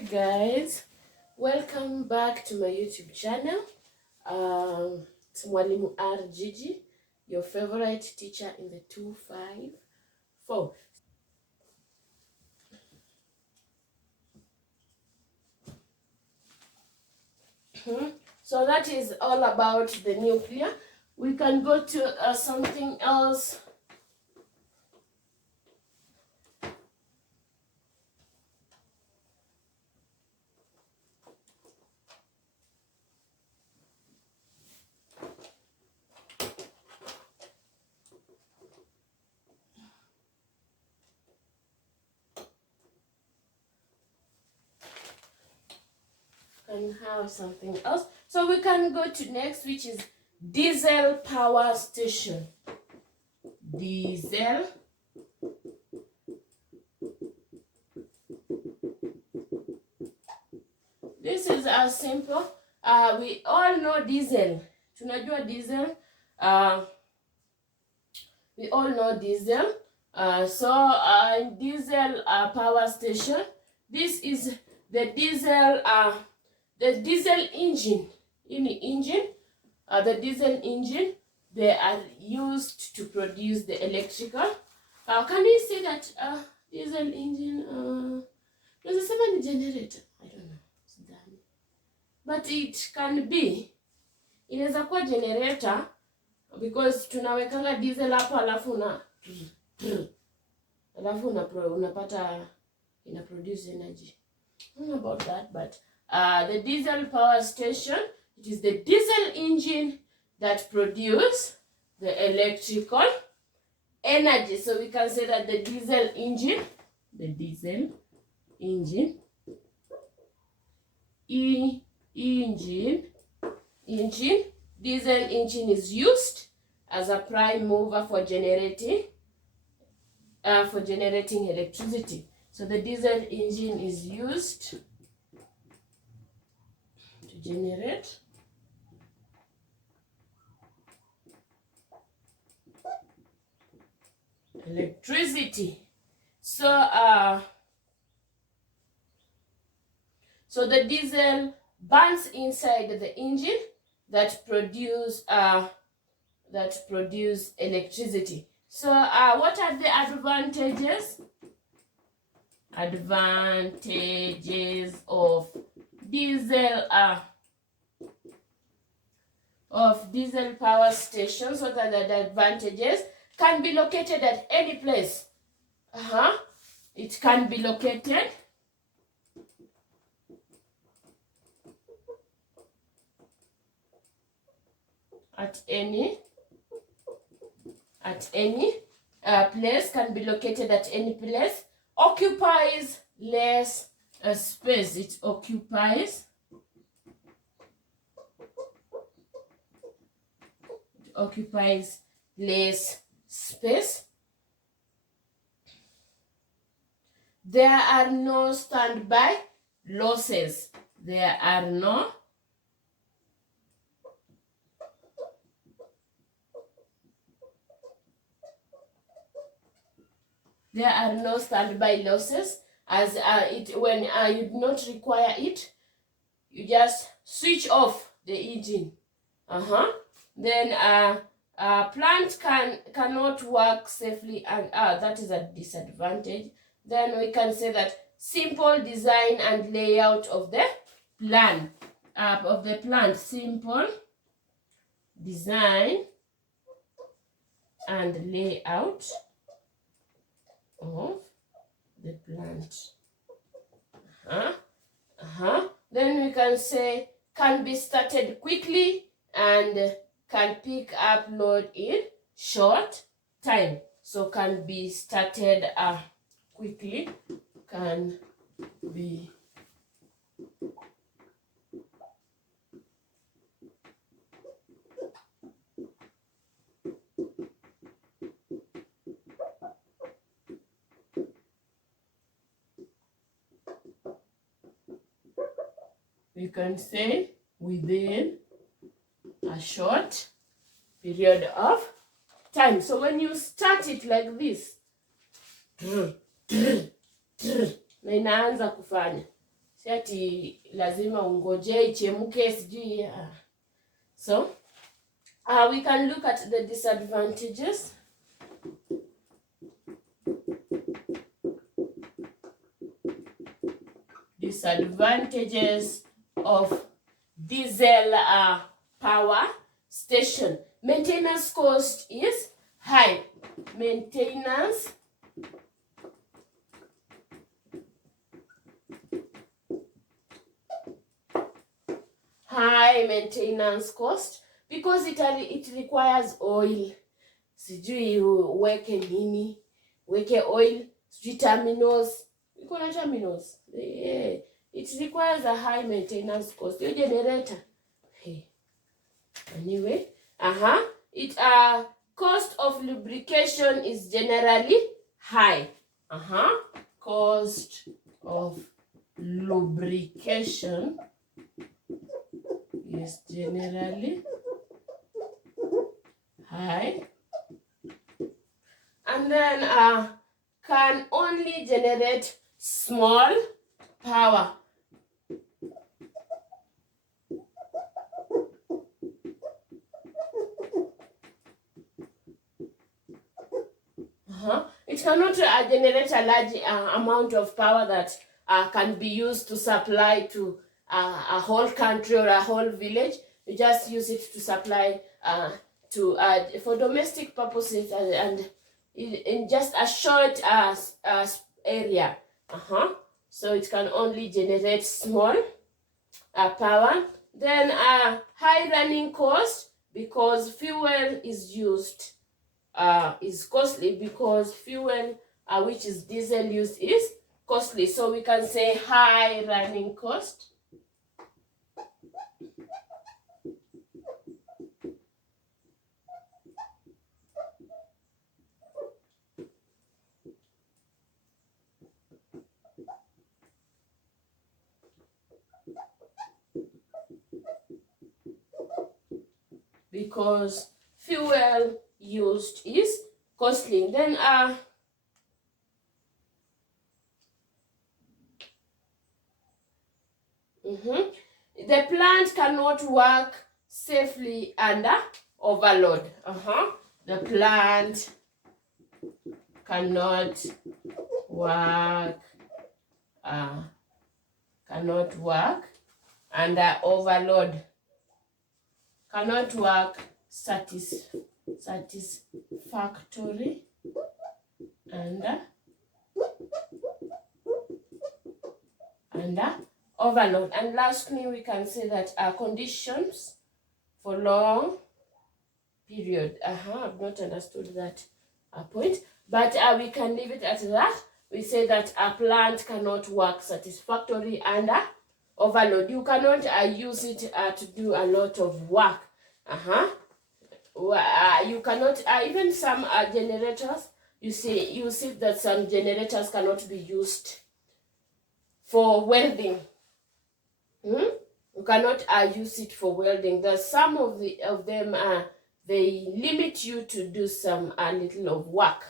Hi guys, welcome back to my YouTube channel. It's Mwalimu R Gigi, your favorite teacher in the 254. So that is all about the nuclear. We can go to something else. Can have something else. So we can go to next, which is diesel power station. Diesel this is as simple. We all know diesel. Tunajua diesel. We all know diesel. Diesel power station. This is the diesel engine. The diesel engine, they are used to produce the electrical. Can we say that diesel engine? Does it say any generator? I don't know. But it can be. Inaweza kuwa generator because tunawekanga diesel hapo alafu unapata ina produce energy. I don't know about that, but the diesel power station, it is the diesel engine that produce the electrical energy. So we can say that the diesel engine diesel engine is used as a prime mover for generating electricity. So the diesel engine is used to generate electricity. So the diesel burns inside the engine that produce electricity. So what are the advantages? Advantages of diesel power stations. What are the advantages? Can be located at any place. It can be located at any place. Can be located at any place. Occupies less space. It occupies less space. There are no standby losses. There are no standby losses, as when you do not require it, you just switch off the engine. Then plant cannot work safely, and that is a disadvantage. Then we can say that simple design and layout of the plant. Simple design and layout of the plant. Then we can say can be started quickly and can pick up load in short time. So can be started quickly, can be we can say within a short period of time. So when you start it like this, na inaanza kufanya. si ati lazima ungoje ichemke sijui. So we can look at the disadvantages. Disadvantages of diesel power station. Maintenance cost is high. Maintenance cost because it requires oil. Sijui uweke nini, weke oil, sijui terminals. Iko na terminals. Yeah. It requires a high maintenance cost. Your generator. Hey. Anyway, it cost of lubrication is generally high. Cost of lubrication is generally high. And then can only generate small power. It cannot generate a large amount of power that can be used to supply to a whole country or a whole village. You just use it to supply for domestic purposes and in just a short area. So it can only generate small power. Then high running cost because fuel is used is costly because fuel which is diesel use is costly. So we can say high running cost. Because fuel used is costly. Then the plant cannot work safely under overload. The plant cannot work under overload. Cannot work satisfactory under overload. And lastly, we can say that conditions for long period. I've not understood that point, but we can leave it at that. We say that a plant cannot work satisfactorily under overload. You cannot use it to do a lot of work. You cannot even some generators. You see that some generators cannot be used for welding. You cannot use it for welding. There's some of them they limit you to do some little of work.